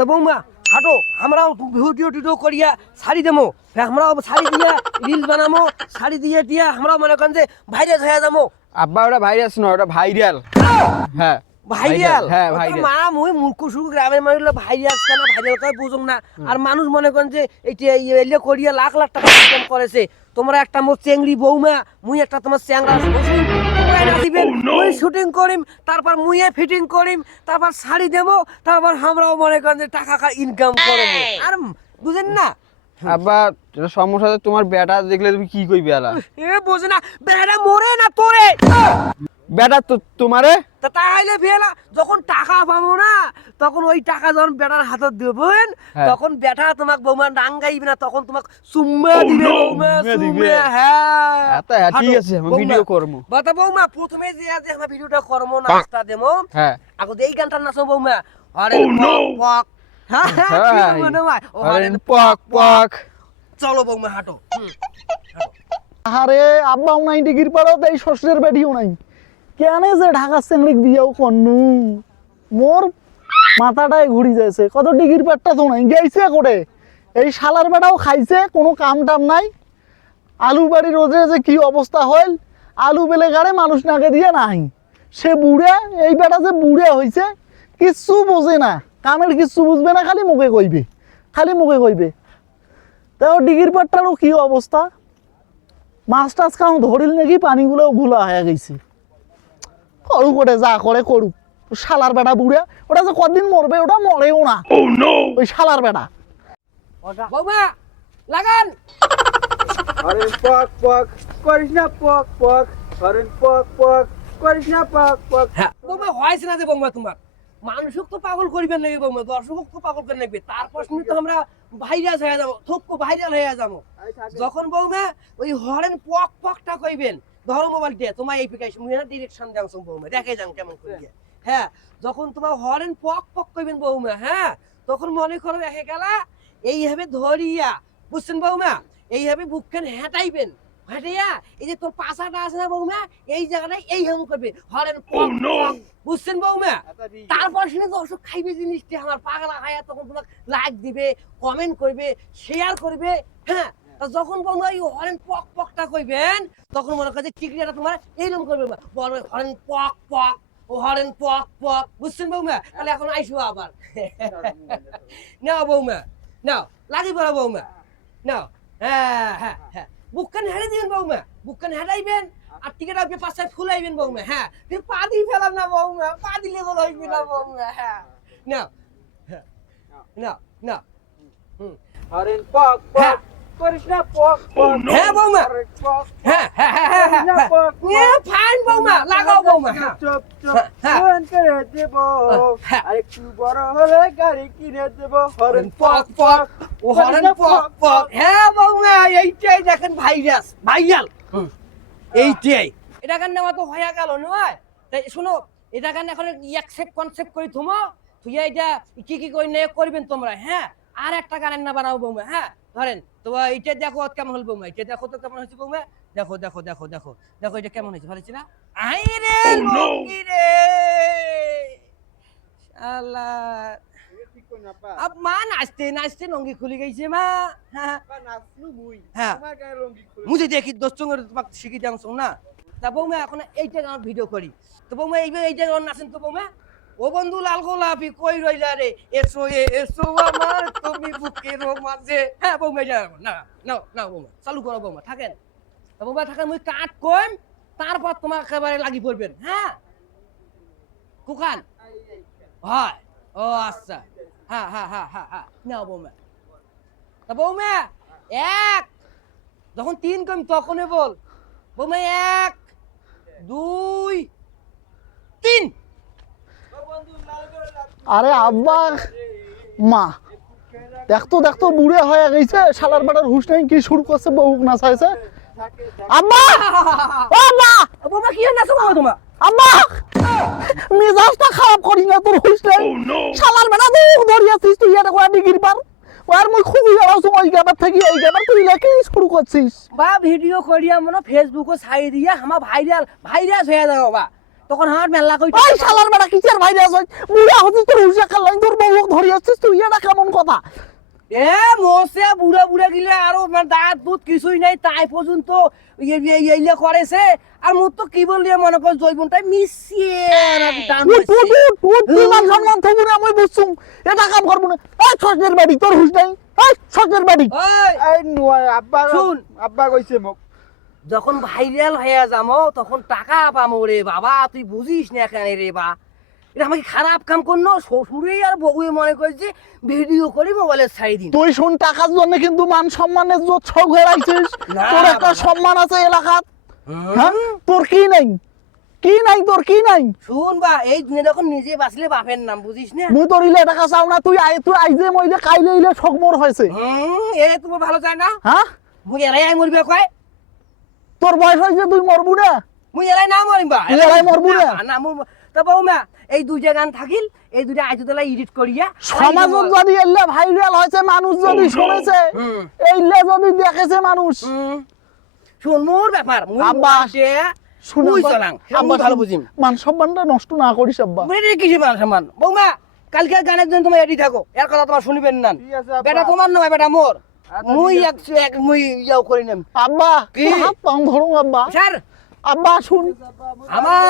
তো বৌমা হাঁটো, আমরাও ভিডিও টিডিও করিয়া শাড়ি দেবো, আমরাও শাড়ি দিয়া রিল বানাবো, শাড়ি দিয়ে দিয়া আমরাও মনে করেন যে ভাইরাল হয়ে যাবো। আব্বা ওটা ভাইরাস নয়, ওটা ভাইরাল। হ্যাঁ ভাইরাল? হ্যাঁ ভাইরাল। মা মুই মূর্খ সুখ গ্রামের মানুষ ভাইরাল কেন, ভাইরাল কয় বুঝুম না। আর মানুষ মনে করেন যে এইটা করিয়া লাখ লাখ টাকা ইনকাম করেছে। তোমরা একটা মোর চেংড়ি বৌমা, মুই একটা তোমার চ্যাংড়া মুই শুটিং করিম, তারপর মুইয়ে ফিটিং করিম, তারপর শাড়ি দেবো, তারপর আমরাও মনে করেন যে টাকা ইনকাম করবো। আর বুঝেন না আব্বা সমস্যা হচ্ছে তোমার বেটা দেখলে তুমি কি কইবে আলা? এ বোঝে না, বেটা মরে না তোরে বেটা তো তোমারে তা তাইলে ফেলা যখন টাকা পাবো না, তখন ওই টাকা যখন বেটার হাতে দেবেন, তখন বেটা তোমাকে বৌমা ডাঙ্গাইবে না, তখন তোমাকে চুম্মা দিবে বৌমা, চুম্মা। হ্যাঁ আচ্ছা ঠিক আছে, আমি ভিডিও করব। বাতা বৌমা প্রথমে যে আমরা ভিডিওটা করবো, নাচটা দেবো, হ্যাঁ আগে এই গানটা নাচো বৌমা। আরে পক পক, হ্যাঁ মনে হয় আরে পক পক। চলো বৌমা হাঁটো। আরে আব্বাও নাই, ডিগির পাড়াও তাই শ্বশুরের বেডিও নাই, কেন যে ঢাকা চেংড়িক দিয়েও কন্নু মোর মাথাটাই ঘুরি যাচ্ছে। কত ডিগির পেটটা তো নাই গেছে করে, এই শালার বেটাও খাইছে, কোনো কাম টাম নাই। আলু বাড়ি রোজে যে কি অবস্থা হইল, আলু বেলে গাড়ে মানুষ নাকে দিয়ে নাই। সে বুড়ে, এই বেটা যে বুড়ে হয়েছে, কিচ্ছু বোঝে না, কামের কিচ্ছু বুঝবে না, খালি মুখে কইবে, খালি মুখে কইবে। তাও ডিগির পেটটারও কি অবস্থা, মাছ টাছ খাও ধরিল নাকি পানিগুলো ঘোলা হয়ে গেছে। করু করে যা করে করুক, শালার বেটা বুড়ে, ওটা যে কদিন মরবে, ওটা মরেও না ওই শালার বেটা। বৌমা লাগান। আরে পক পক করিস না, পক পক আরে পক পক করিস না, পক পক। হ্যাঁ বৌমা হয়েছে না যে বৌমা, তোমার মানুষক তো পাগল করিবেন নাকি বৌমা, দর্শক তো পাগল করে নাকি, তারপর শুনি তো আমরা ভাইরাল হয়ে যাবো, থোকো ভাইরাল হয়ে যাবো। যখন বৌমা ওই হরেন পক পকটা কইবেন, ধরো মোবাইল দিয়ে তোমার এই পিকাই শুনি না, ডিরেকশন দেন বৌমা, দেখে যান কেমন করিয়া। হ্যাঁ যখন তোমার হরেন পক পক কইবেন বৌমা, হ্যাঁ তখন মনে করো দেখে গেলা এইভাবে ধরিয়া, বুঝছেন বৌমা, এইভাবে বুকখান হেঁটাইবেন, হেঁটাইয়া এই যে তোর পাশাটা আছে না বৌমা, এই জায়গাটায় এই হেম করবে হরেন পক পক, বুঝছেন বৌমা। তারপর শুনে দর্শক খাইবে জিনিসটি আমার পাগলা খাইয়া, তখন তোমাকে লাইক দিবে, কমেন্ট করবে, শেয়ার করবে। হ্যাঁ যখন বৌমা এই হরেন পক পকটা কইবেন, তখন মনে করে যে টিকরিটা তোমার এইরকম করবে, বলবে হরেন পক পক, ও হরেন পক পক, বুঝছেন বৌমা। তাহলে এখন আইসো আবার নাও বৌমা, নাও লাগি পড়া বৌমা, নাও। হ্যাঁ হ্যাঁ হ্যাঁ বুকখান হেঁটে দিবেন বৌমা, বুকখান হেঁটাইবেন, আর টিকিট আপনি পাশে ফুলাইবেন বৌমা। হ্যাঁ তুমি পা দিয়ে ফেলাম না বৌমা, পা দিলে বলো হইবে না বৌমা। হ্যাঁ নাও, হ্যাঁ নাও নাও। আরে পক পক করিস না, পক পক। হ্যাঁ বৌমা, হ্যাঁ হ্যাঁ হ্যাঁ হ্যাঁ ফাইন বৌমা, লাগাও বৌমা। হ্যাঁ চুপ চুপ ফোন করে দেব, আরেকটু বড় হলে গাড়ি কিনে দেব। হরেন পক পক, ও হরেন পক পক। হ্যাঁ বৌমা এইটাই দেখেন ভাইরাস, ভাইরাল এইটাই। এটা কারণে আমার তো হয়ে গেল নয়। তাই শোনো, এটা কারণে এখন অ্যাকসেপ্ট কনসেপ্ট করে থমো, তুই এটা কি কি করে নিয়ে করবেন তোমরা। হ্যাঁ আর একটা গান না বানাবো বৌমা। হ্যাঁ ধরেন তো এইটা দেখো কেমন হল বৌমা, এটা দেখো তো কেমন হয়েছে বৌমা, দেখো দেখো দেখো দেখো দেখো এটা কেমন হয়েছে, ভালো হয়েছে না? আই রে লঙ্গি রে শালা, अब मां नाचते नाचते लंगी खुली गई से मां। हाँ हाँ मुझे देखी दोस्तों को তোমাকে শিখি দাও না। তা বৌমা এখন এইটা গান ভিডিও করি, তো বৌমা এইটা গান নাচেন তো বৌমা। ও বন্ধু লাল গোলাপি কই রইলা রে, এসো এসো আমার তুমি বুকের মাঝে। হ্যাঁ বৌমা এটা না না না বৌমা চালু করো বৌমা, থাকেন তো বৌমা থাকেন, মুই কাট কইম, তারপর তোমার একেবারে লাগি পড়বেন। হ্যাঁ কুকান হয়, ও আচ্ছা, হ্যাঁ হ্যাঁ হ্যাঁ হ্যাঁ হ্যাঁ নাও বৌমা। তা বৌমা এক, যখন তিন কম তখনই বল বৌমা, এক দুই তিন। আরে আব্বা মা দেখতো দেখতো বুড়ে হয়ে গেছে, শালার বেটার হুশ নাই, কি শুরু করছে বহুক নাচাইছে। আব্বা ও আব্বা, বৌমা কি নাচো বাবা তোমার? আব্বা মেজাজটা খারাপ করি না, তোর হুশ নাই, শালার বেটা দুঃখ ধরিয়াছিস তুই, এটা করে ডিগির পার আর মুই খুঁজি বেড়াচ্ছ ওই গাবার থেকে এই গাবার, তুই লেখি শুরু করছিস। বা ভিডিও করিয়া মনে ফেসবুকে ছাই দিয়া আমার ভাইরাল ভাইরাস হয়ে যাবো বা, তখন আমার মেলা কই ওই শালার বেটা কিসের ভাইরে আছে বুড়া হচ্ছিস তোর হুশা কালাই তোর বউ ধরে আসছিস তুই এটা কেমন কথা এ মোসে বুড়া বুড়া গিলে আরো মানে দাঁত দুধ কিছুই নাই তাই পর্যন্ত এইলে করেছে আর মোর তো কি বললি মনে কর জৈবনটাই মিশিয়ে নাকি টান তুই মান সম্মান থাকবো না আমি বুঝছুম এটা কাম করবো না এই শ্বশুরের বাড়ি তোর হুশ নাই এই শ্বশুরের বাড়ি ওই এই নয় আব্বা শুন। আব্বা কইছে মোক যখন ভাইরাল হয়ে যাবো তখন টাকা পাবো রে বাবা তুই বুঝিস না কেন রে বা এটা আমাকে খারাপ কাম করলো শ্বশুরে আর বউয়ে মনে করছে ভিডিও করে মোবাইলে ছাই দিন তুই শুন টাকার জন্য কিন্তু মান সম্মানের জোর ছক ঘেরাইছিস না, তোর একটা বাবা। সম্মান আছে এলাকাত হ্যাঁ তোর কি নাই কি নাই তোর কি নাই শুন বা এই দিনে যখন নিজে বাঁচলে বাপের নাম বুঝিস না মুই তোর ইলে টাকা চাও না তুই আইজে মইলে কাইলে ইলে শখ মোর হয়েছে এ তুমি ভালো চাই না হ্যাঁ মুই এলাই মরবে কয় তোর বয়স হয়েছে তুই মরবু না মুই এলাই না মরিম বা তুই এলাই মরবু না? না তা বৌমা এই দুইটা গান থাকিল এই দুইটা আইজতলা এডিট করিয়া সমাজত যদি এলে ভাইরাল হয়েছে মানুষ যদি শুনেছে হুম। এইলে যদি দেখেছে মানুষ শুন মোর ব্যাপার মুই আব্বা, মোবাইলতে শুন মুই আব্বা, চলাং আব্বা, ভালো বুঝিম মান সম্মানটা নষ্ট না করিস আব্বা মুই রে কিসে মান সম্মান বৌমা কালকে গানের জন্য তুমি রেডি থাকো এর কথা তোমার শুনিবেন না ঠিক আছে আব্বা বেটা তোমার নয় বেটা মোর আচ্ছা, মুই ঠিক এক মুই ইয়াও করি নাম আব্বা কি? তোর হাত পাও ধরো আব্বা স্যার আব্বা শুন আমার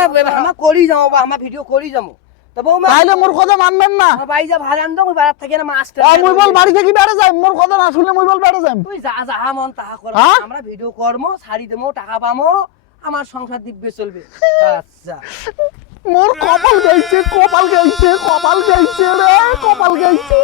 করি যাবো বা আমার ভিডিও করি যাবো তা বৌমা তাইলে মোর কথা মানবেন না আমার বাড়ি যা ভাড়া আনতো ওই বাড়ার থেকে না মাস্টার মুই বল বাড়ি থেকে বেড়ে যাই মোর কথা না শুনলে মুই বল বেড়ে যাই তুই যা যা মন তাহা কর হ্যাঁ? আমরা ভিডিও করবো শাড়ি দেবো টাকা পাবো আমার সংসার দিব্যে চলবে আচ্ছা মোর কপাল গাইছে রে কপাল গাইছে